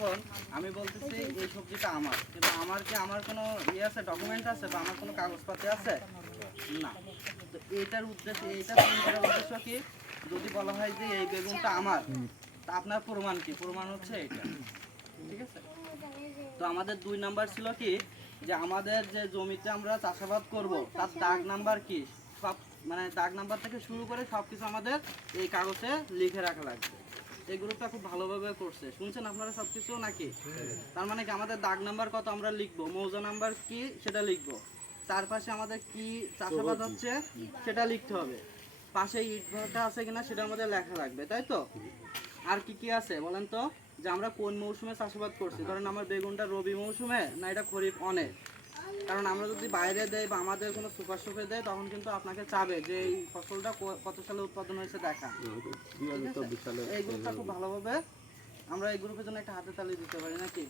এখন আমি বলতেছি এই সবজিটা আমার, কিন্তু আমার কোনো ইয়ে আছে, ডকুমেন্ট আছে বা আমার কোনো কাগজপাতি আছে না। তো এইটার উদ্দেশ্য, এইটা তৈরি করার উদ্দেশ্য কি, যদি বলা হয় যে এই বেগুনটা আমার, তা আপনার প্রমাণ কি? প্রমাণ হচ্ছে এটা, ঠিক আছে? তো আমাদের 2 নাম্বার ছিল কি, যে আমাদের যে জমিতে আমরা চাষাবাদ করব তার দাগ নাম্বার কি, সব মানে দাগ নাম্বার থেকে শুরু করে সব কিছু আমাদের এই কাগজে লিখে রাখা লাগবে। এই গ্রুপটা খুব ভালোভাবে করছে, শুনছেন আপনারা সব কিছু নাকি? তার মানে কি আমাদের দাগ নাম্বার কত আমরা লিখবো, মৌজা নাম্বার কি সেটা লিখবো, চারপাশে আমাদের কি চাষাবাদ হচ্ছে সেটা লিখতে হবে, পাশে ইট ভাটা আছে কিনা সেটা আমাদের লেখা লাগবে, তাই তো? আর কি কি আছে বলেন তো, যে আমরা কোন মৌসুমে চাষাবাদ করছি, ধরেন আমার বেগুনটা রবি মৌসুমে না এটা খরিফ অনেক, কারণ আমরা যদি বাইরে দেই বা আমাদের কোনো সুপার শপে দেয় তখন কিন্তু আপনাকে চাবে যে এই ফসলটা কত সালে উৎপাদন হয়েছে দেখা। এই গ্রুপটা খুব ভালোভাবে আমরা এই গ্রুপের জন্য একটা হাতে তালি দিতে পারি নাকি?